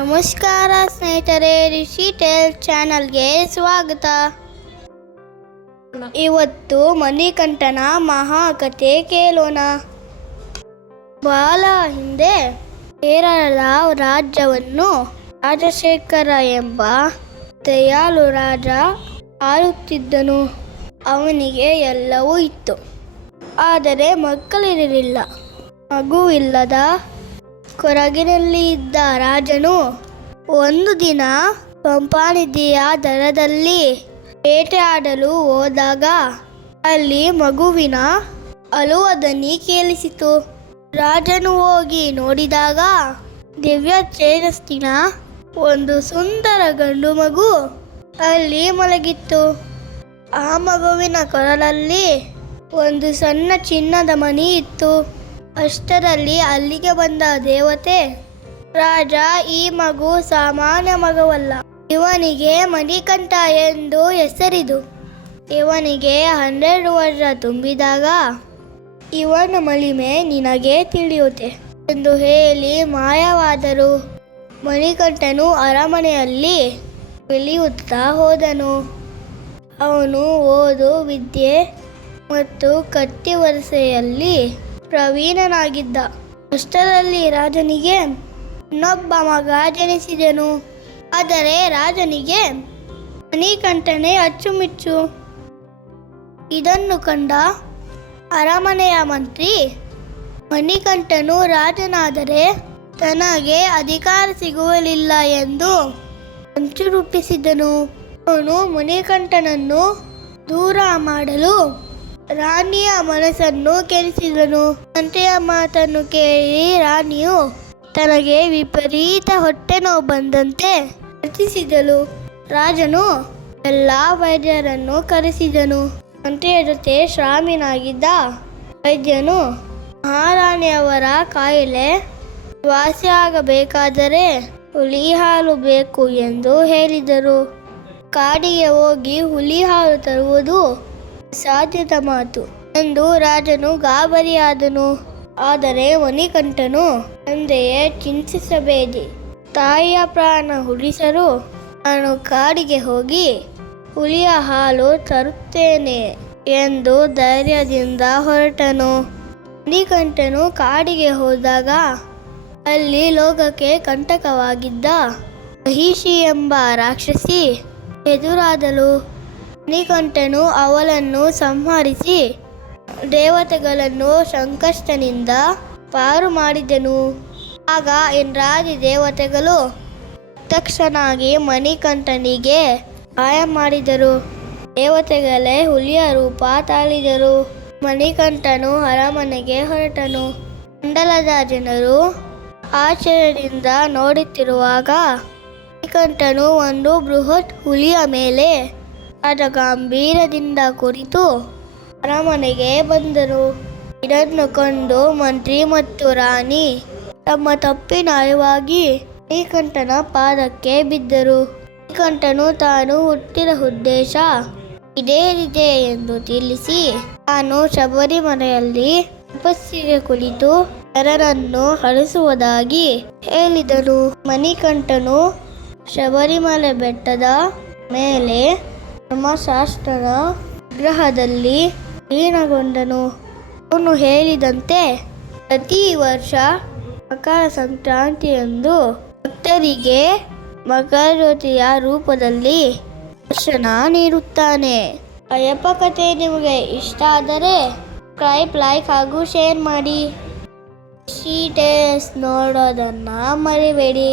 ನಮಸ್ಕಾರ ಸ್ನೇಹಿತರೆ, ರಿಷಿ ಟೇಲ್ ಚಾನಲ್ಗೆ ಸ್ವಾಗತ. ಇವತ್ತು ಮಣಿಕಂಠನ ಮಹಾಕಥೆ ಕೇಳೋಣ. ಬಹಳ ಹಿಂದೆ ಕೇರಳದ ರಾಜ್ಯವನ್ನು ರಾಜಶೇಖರ ಎಂಬ ದಯಾಳು ರಾಜ ಆಳುತ್ತಿದ್ದನು. ಅವನಿಗೆ ಎಲ್ಲವೂ ಇತ್ತು, ಆದರೆ ಮಕ್ಕಳಿರಲಿಲ್ಲ. ಮಗುವಿಲ್ಲದ ಕೊರಗಿನಲ್ಲಿ ಇದ್ದ ರಾಜನು ಒಂದು ದಿನ ಸಂಪಾನಿಧಿಯ ದರದಲ್ಲಿ ಬೇಟೆಯಾಡಲು ಹೋದಾಗ ಅಲ್ಲಿ ಮಗುವಿನ ಅಳುವ ಧ್ವನಿ ಕೇಳಿಸಿತು. ರಾಜನು ಹೋಗಿ ನೋಡಿದಾಗ ದಿವ್ಯ ತೇಜಸ್ಸಿನ ಒಂದು ಸುಂದರ ಗಂಡು ಮಗು ಅಲ್ಲಿ ಮಲಗಿತ್ತು. ಆ ಮಗುವಿನ ಕೊರಳಲ್ಲಿ ಒಂದು ಸಣ್ಣ ಚಿನ್ನದ ಮಣಿ ಇತ್ತು. ಅಷ್ಟರಲ್ಲಿ ಅಲ್ಲಿಗೆ ಬಂದ ದೇವತೆ, ರಾಜ, ಈ ಮಗು ಸಾಮಾನ್ಯ ಮಗುವಲ್ಲ. ಇವನಿಗೆ ಮಣಿಕಂಠ ಎಂದು ಹೆಸರಿದು. ಇವನಿಗೆ 12 ವರ್ಷ ತುಂಬಿದಾಗ ಇವನ ಮಹಿಮೆ ನಿನಗೆ ತಿಳಿಯುತ್ತೆ ಎಂದು ಹೇಳಿ ಮಾಯವಾದರು. ಮಣಿಕಂಠನು ಅರಮನೆಯಲ್ಲಿ ಬೆಳೆಯುತ್ತಾ ಹೋದನು. ಅವನು ಓದು, ವಿದ್ಯೆ ಮತ್ತು ಕತ್ತಿ ವರಸೆಯಲ್ಲಿ ಪ್ರವೀಣನಾಗಿದ್ದ. ಅಷ್ಟರಲ್ಲಿ ರಾಜನಿಗೆ ಇನ್ನೊಬ್ಬ ಮಗ ಜನಿಸಿದನು. ಆದರೆ ರಾಜನಿಗೆ ಮಣಿಕಂಠನೇ ಅಚ್ಚುಮೆಚ್ಚು. ಇದನ್ನು ಕಂಡ ಅರಮನೆಯ ಮಂತ್ರಿ, ಮಣಿಕಂಠನು ರಾಜನಾದರೆ ತನಗೆ ಅಧಿಕಾರ ಸಿಗುವಲಿಲ್ಲ ಎಂದು ಸಂಚು ರೂಪಿಸಿದನು. ಅವನು ಮಣಿಕಂಠನನ್ನು ದೂರ ಮಾಡಲು ರಾಣಿಯ ಮನಸ್ಸನ್ನು ಕೆಡಿಸಿದನು. ಮಂತ್ರಿಯ ಮಾತನ್ನು ಕೇಳಿ ರಾಣಿಯು ತನಗೆ ವಿಪರೀತ ಹೊಟ್ಟೆ ನೋವು ಬಂದಂತೆ ವರ್ತಿಸಿದಳು. ರಾಜನು ಎಲ್ಲ ವೈದ್ಯರನ್ನು ಕರೆಸಿದನು. ಮಂತ್ರಿಯ ಜೊತೆ ಶ್ರಾಮಿನಾಗಿದ್ದ ವೈದ್ಯನು ಮಹಾರಾಣಿಯವರ ಕಾಯಿಲೆ ವಾಸಿಯಾಗಬೇಕಾದರೆ ಹುಲಿ ಹಾಲು ಬೇಕು ಎಂದು ಹೇಳಿದರು. ಕಾಡಿಗೆ ಹೋಗಿ ಹುಲಿ ಹಾಲು ತರುವುದು ಸಾಧ್ಯದ ಮಾತು ಎಂದು ರಾಜನು ಗಾಬರಿಯಾದನು. ಆದರೆ ಮಣಿಕಂಠನು, ತಂದೆಯೇ, ಚಿಂತಿಸಬೇಡಿ. ತಾಯಿಯ ಪ್ರಾಣ ಉಳಿಸಲು ನಾನು ಕಾಡಿಗೆ ಹೋಗಿ ಹುಲಿಯ ಹಾಲು ತರುತ್ತೇನೆ ಎಂದು ಧೈರ್ಯದಿಂದ ಹೊರಟನು. ಮಣಿಕಂಠನು ಕಾಡಿಗೆ ಹೋದಾಗ ಅಲ್ಲಿ ಲೋಕಕ್ಕೆ ಕಂಟಕವಾಗಿದ್ದ ಮಹಿಷಿ ಎಂಬ ರಾಕ್ಷಸಿ ಎದುರಾದಳು. ಮಣಿಕಂಠನು ಅವಳನ್ನು ಸಂಹರಿಸಿ ದೇವತೆಗಳನ್ನು ಸಂಕಷ್ಟದಿಂದ ಪಾರು ಮಾಡಿದನು. ಆಗ ಇಂದ್ರಾದಿ ದೇವತೆಗಳು ತಕ್ಷಣಾಗಿ ಮಣಿಕಂಠನಿಗೆ ಸಹಾಯ ಮಾಡಿದರು. ದೇವತೆಗಳೇ ಹುಲಿಯ ರೂಪ ತಾಳಿದರು. ಮಣಿಕಂಠನು ಅರಮನೆಗೆ ಹೊರಟನು. ಮಂಡಲದ ಜನರು ಆಶ್ಚರ್ಯದಿಂದ ನೋಡುತ್ತಿರುವಾಗ ಮಣಿಕಂಠನು ಒಂದು ಬೃಹತ್ ಹುಲಿಯ ಮೇಲೆ ಗಂಭೀರದಿಂದ ಕುರಿತು ಅರಮನೆಗೆ ಬಂದರು. ಇದನ್ನು ಕಂಡು ಮಂತ್ರಿ ಮತ್ತು ರಾಣಿ ತಮ್ಮ ತಪ್ಪಿನ ಅರಿವಾಗಿ ಮಣಿಕಂಠನ ಪಾದಕ್ಕೆ ಬಿದ್ದರು. ಮಣಿಕಂಠನು ತಾನು ಹುಟ್ಟಿದ ಉದ್ದೇಶ ಇದೇ ಎಂದು ತಿಳಿಸಿ ತಾನು ಶಬರಿಮಲೆಯಲ್ಲಿ ತಪಸ್ಸಿಗೆ ಕುಳಿತು ಜನರನ್ನು ಹರಿಸುವುದಾಗಿ ಹೇಳಿದನು. ಮಣಿಕಂಠನು ಶಬರಿಮಲೆ ಬೆಟ್ಟದ ಮೇಲೆ ಧರ್ಮಶಾಸ್ತ್ರದ ವಿಗ್ರಹದಲ್ಲಿ ಲೀನಗೊಂಡನು. ಅವನು ಹೇಳಿದಂತೆ ಪ್ರತಿ ವರ್ಷ ಮಕರ ಸಂಕ್ರಾಂತಿಯಂದು ಭಕ್ತರಿಗೆ ಮಕರ ಜ್ಯೋತಿಯ ರೂಪದಲ್ಲಿ ದರ್ಶನ ನೀಡುತ್ತಾನೆ. ಅಯ್ಯಪ್ಪ ಕಥೆ ನಿಮಗೆ ಇಷ್ಟ ಆದರೆ ಸಬ್ಸ್ಕ್ರೈಬ್, ಲೈಕ್ ಹಾಗೂ ಶೇರ್ ಮಾಡಿ. ರಿಷಿ ಟೇಲ್ಸ್ ನೋಡೋದನ್ನು ಮರಿಬೇಡಿ.